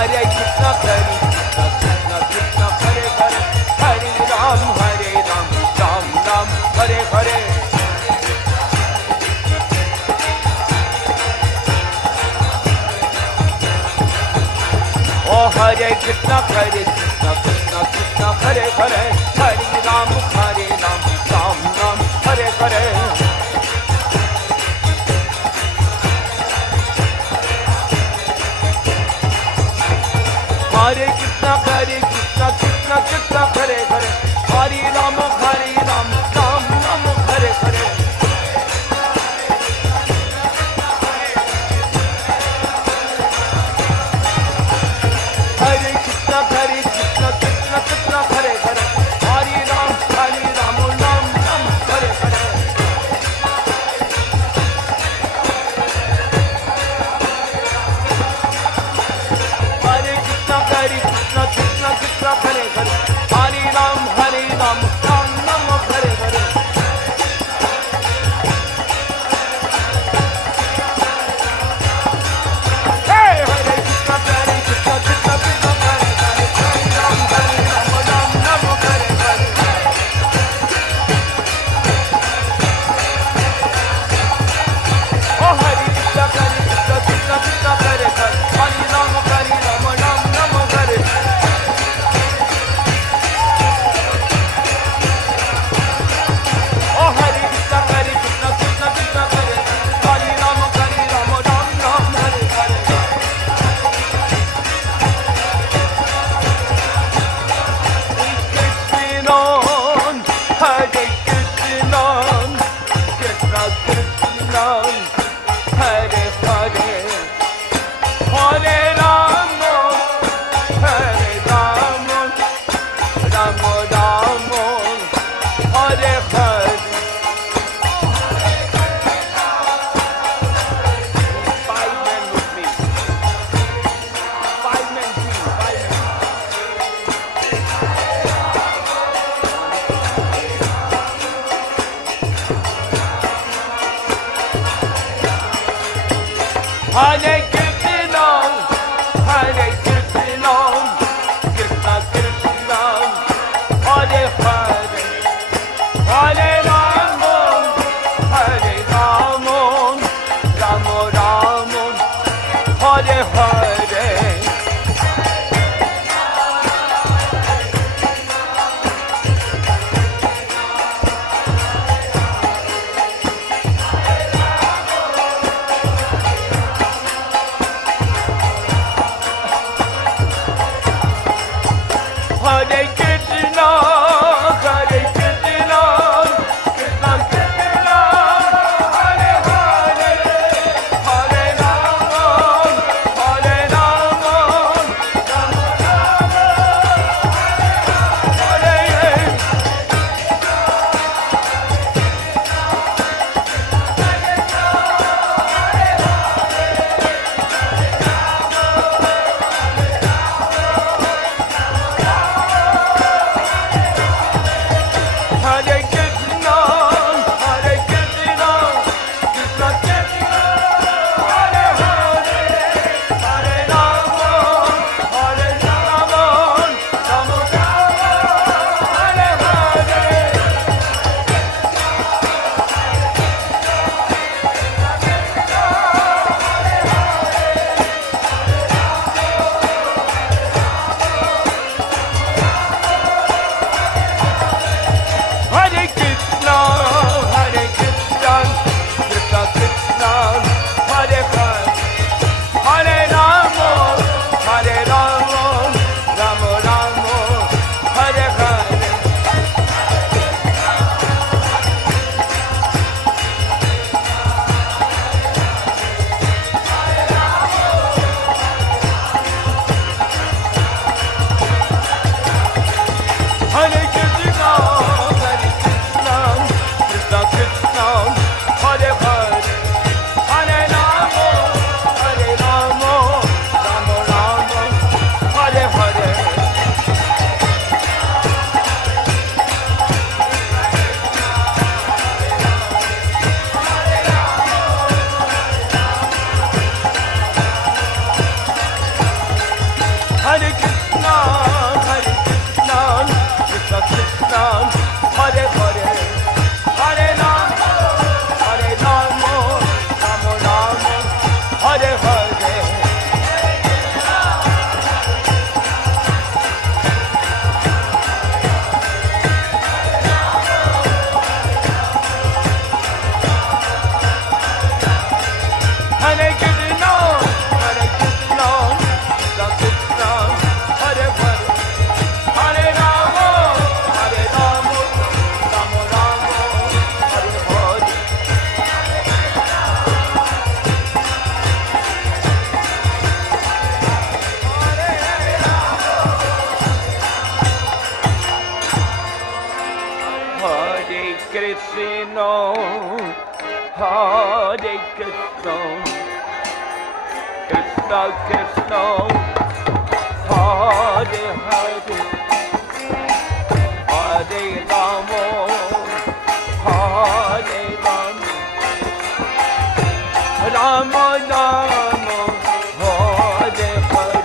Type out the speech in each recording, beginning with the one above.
Hare Krishna Krishna Krishna Hare Hare, Hare Ram Ram Ram Hare Hare. Oh Hare Krishna Krishna Krishna Hare Hare, Hare Ram Ram Ram Hare Hare. Hare Krishna Krishna Krishna Hare Hare, Hare Ram Ram Ram Hare Hare. Hare Krishna Krishna Krishna Hare Hare, Hare Ram Ram Ram Hare Hare. Hare Krishna Krishna Krishna Hare Hare, Hare Ram Ram Ram Hare Hare. Hey, Hare Krishna Krishna Krishna Hare Hare, Hare Ram Ram Ram Hare Hare. Oh Hare Krishna Krishna Krishna Hare Hare, Hare Ram Ram Ram Hare Hare. Oh Hare Krishna Krishna Krishna Hare Hare, Hare Ram Ram Ram Hare Hare. Krishna Hare Krishna, Krishna Krishna Hare Hare, Hare Ram Ram Ram Hare Hare. 5 men with me. 5 men, please. 5 men. Hare Krishna Krishna Krishna Hare Hare, Hare Ram Ram Ram Hare Hare. Hare Krishna Krishna Krishna Hare Hare, Hare Ram Ram Hare Hare. Hare Krishna, Krishna Krishna, Hare Hare, Hare Rama, Rama Rama, Hare Hare. Hare Krishna, Krishna Krishna, Hare Hare, Hare Rama, Rama Rama, Hare Hare. Hare Krishna, Hare Krishna, Krishna Krishna, Hare Hare, Hare Rama, Hare Rama, Rama Rama, Hare Hare.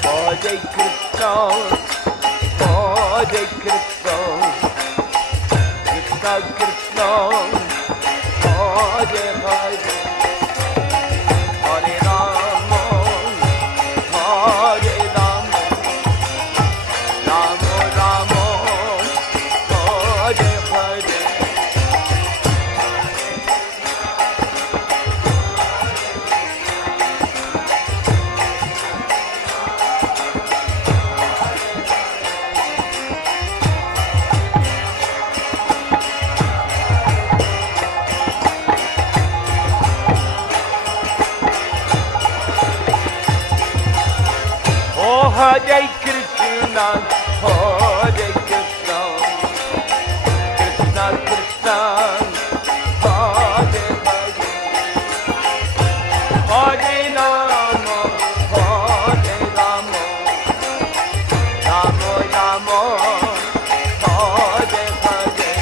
Hare Krishna, Hare Krishna, Krishna Krishna, Hare Hare, Hare Rama, Hare Rama, Rama Rama, Hare Hare. Oh, Hare Krishna, Hare Krishna, Krishna Krishna, Hare Hare, Hare Rama, Hare Rama, Rama Rama, Hare Hare.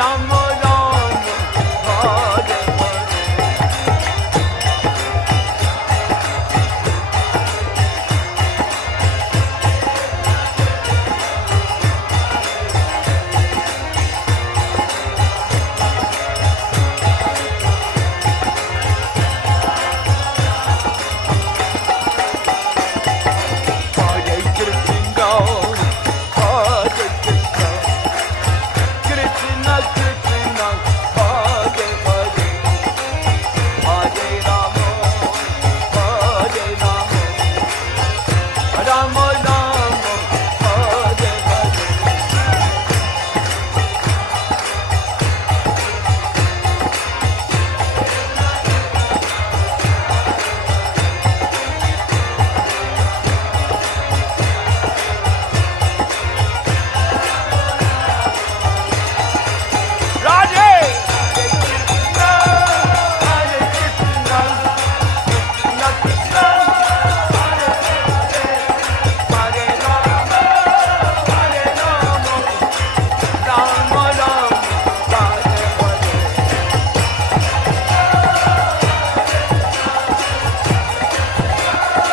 Ram Ram Hare Hare.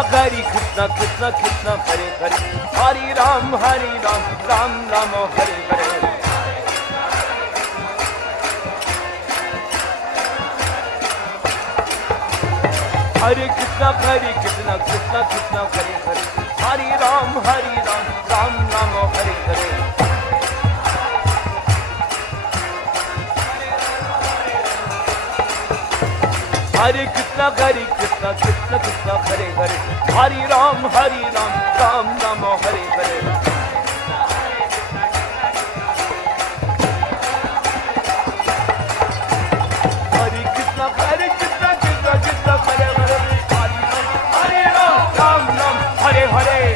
Hare Krishna, Krishna Krishna, Hare Hare, Hare Ram, Ram Ram, Hare Hare. Hare Krishna, Krishna Krishna, Hare Hare, Hare Ram, Ram Ram, Hare Hare. Hare Krishna, Krishna Krishna, Hare Hare, Hare Ram, Ram Ram, Hare Hare. Hare Krishna, Krishna Krishna, Hare Hare, Hare Ram, Ram Ram, Hare Hare. Hare Krishna, Krishna Hare Hare, Hare Ram, Ram Ram, Hare Hare.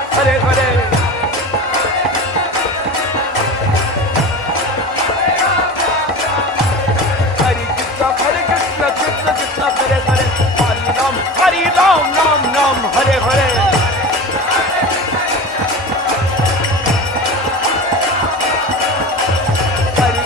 Hare Krishna, Krishna Krishna, Hare Hare, Hare Ram, Ram Ram, Hare Hare. Hare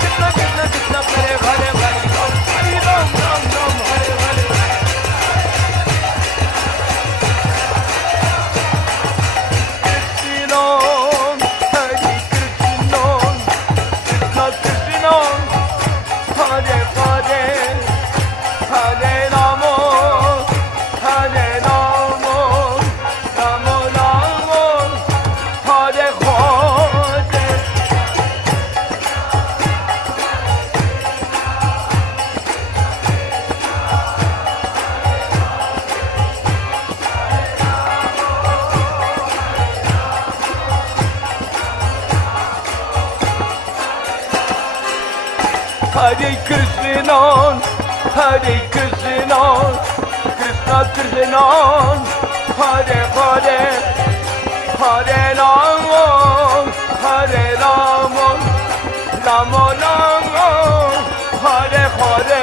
Krishna, Krishna Krishna, Hare Hare, Hare Ram, Ram Ram, Hare Hare. Hare Krishna, Hare Krishna, Krishna Krishna, Hare Hare, Hare Rama, Ram Ram Hare Hare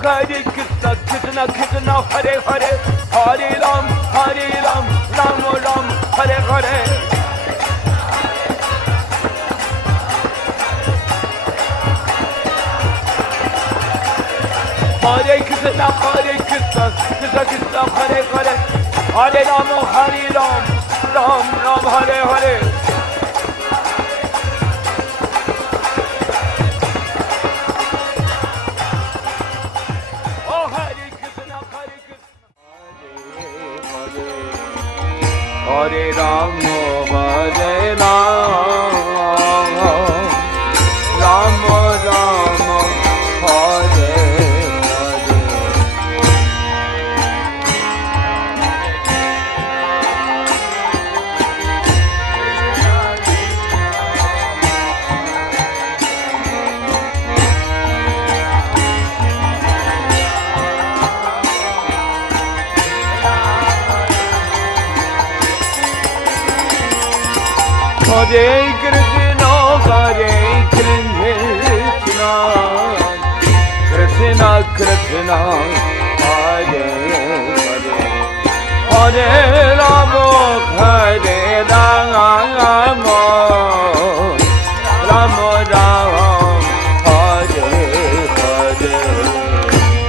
Hare Krishna, Krishna Krishna, Hare Hare, Hare Ram, Ram Ram, Hare Hare. Hare Krishna, Krishna Krishna, Hare Hare, Hare Ram, Ram Ram, Hare Hare. Hare Ram, Hare Ram, Ram Ram, Hare Hare. Hare Krishna, Krishna Krishna, Hare Hare, Hare Rama, Hare Rama, Rama Rama, Hare Hare. Hare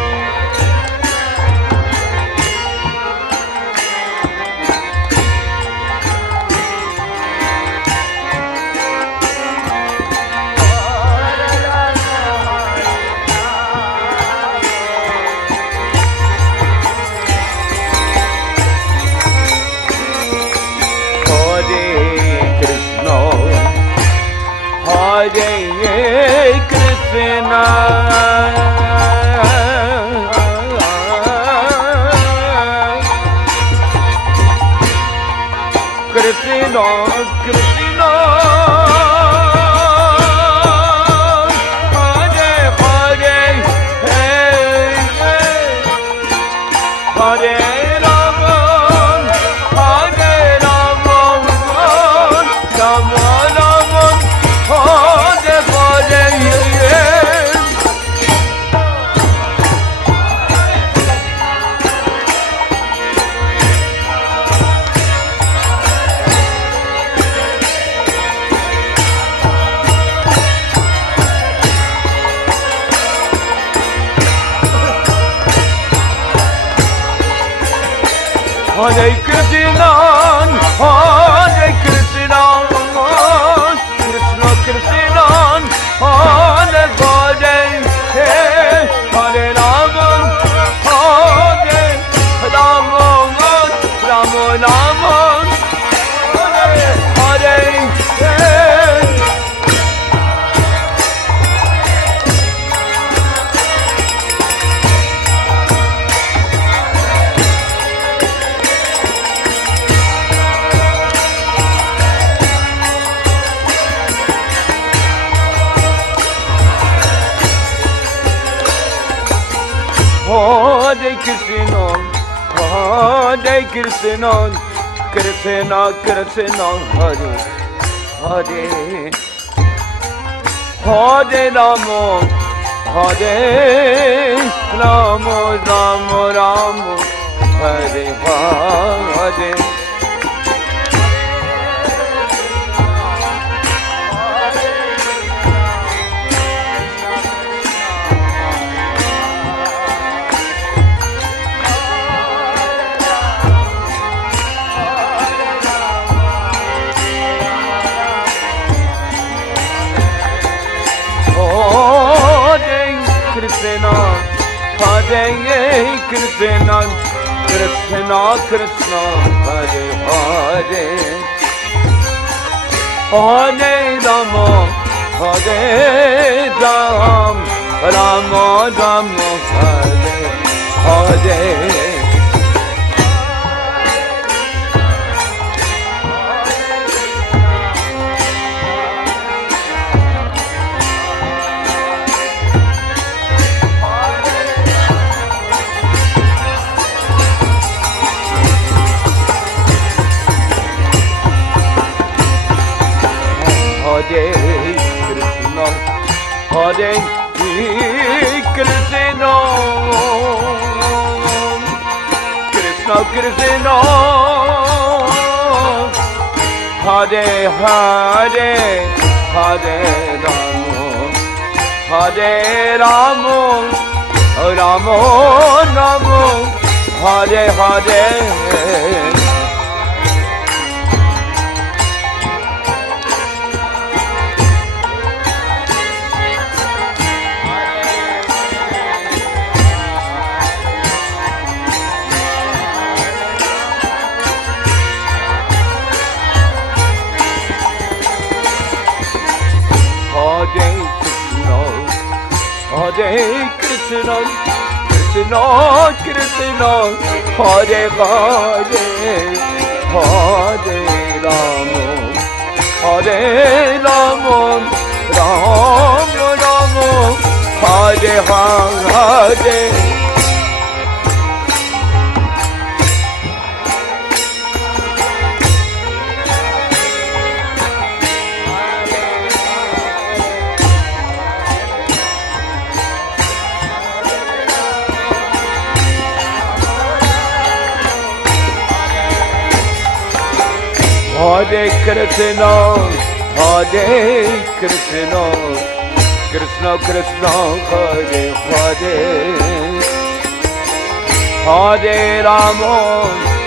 Krishna, Krishna Krishna, Hare Hare, Hare Rama, Hare Rama, Rama Rama, Hare Hare. Hare Krishna, Hare Krishna, Krishna Krishna, Hare Hare, Hare Rama, Hare Rama, Rama Rama, Hare Hare. Hare Krishna, Hare Krishna, Krishna Krishna, Hare Hare, Hare Rama, Hare Rama, Rama Rama, Hare Hare. Krishna, Hare Krishna, Krishna Krishna, Hare Hare, Hare Rama, Hare Rama, Rama Rama, Hare Hare. Hare Krishna, Hare Krishna, Krishna Krishna, Hare Hare, Hare Rama, Hare Rama, Rama Rama, Hare Hare. Hare Krishna, Krishna Krishna, Hare Hare, Hare Rama, Hare Rama, Rama Rama, Hare Hare. Hare Krishna, Hare Krishna, Krishna Krishna, Hare Hare, Hare Rama,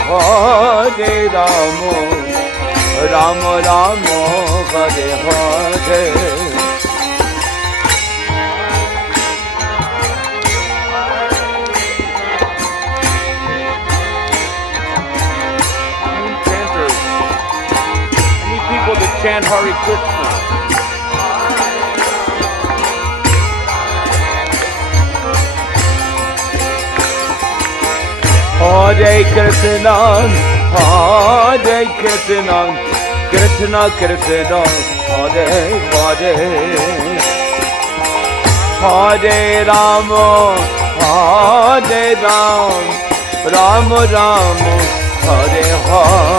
Hare Rama, Rama Rama, Hare Hare. Chant Hare Krishna. Hare Krishna, Hare Krishna, Krishna Krishna, Hare Hare, Hare Rama, Hare Rama, Rama Rama, Hare Hare.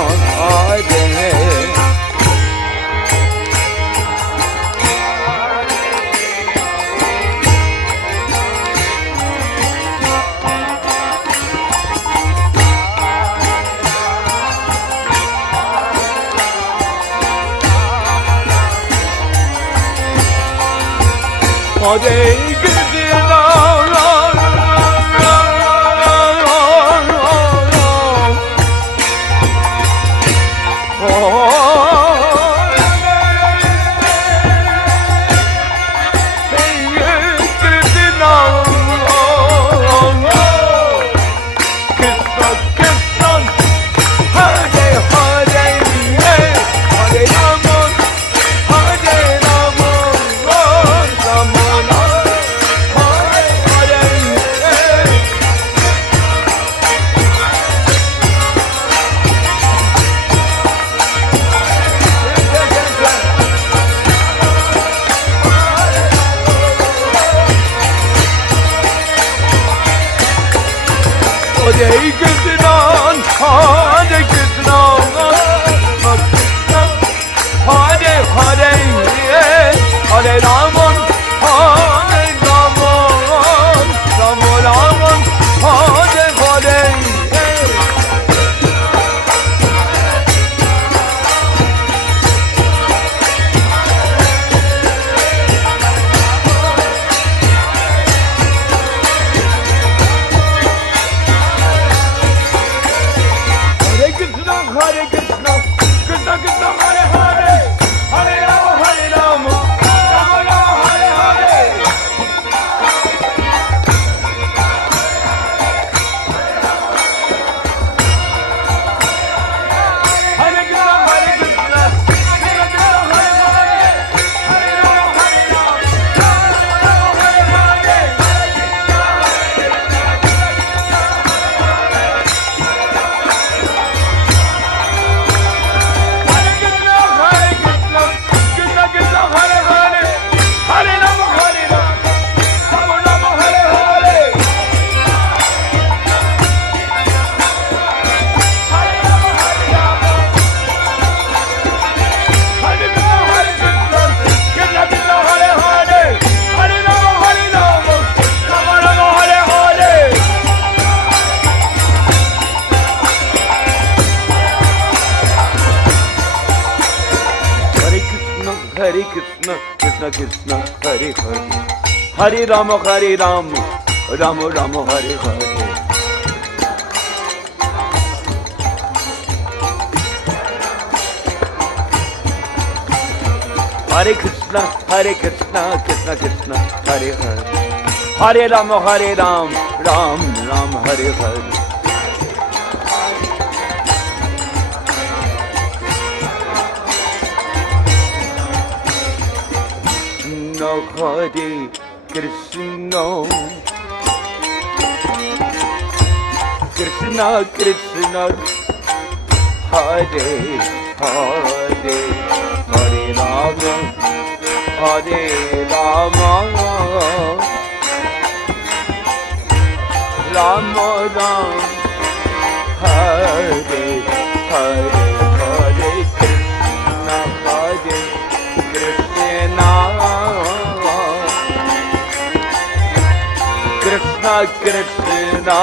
Hare Krishna, Hare Hare Krishna, Hare Krishna, Krishna, Hare Hare, Hare Rama, Hare Rama, Rama Rama, Hare Hare. Hare Krishna, Krishna Krishna, Hare Hare, Hare Rama, Rama Rama, Hare Hare. Hare Krishna, Hare Krishna, Krishna Krishna, Hare Hare, Hare Rama, Rama Rama, Hare Hare. Hare Krishna, Krishna Krishna, Hare Hare, Hare Rama, Rama Rama, Hare Hare. Hare Krishna, Krishna Krishna, Hare Hare, Hare Rama, Rama Hare Hare. Hare Krishna, Krishna Krishna, Hare Hare, Hare Rama, Rama Rama, Hare Hare, Hare Krishna, Krishna Krishna,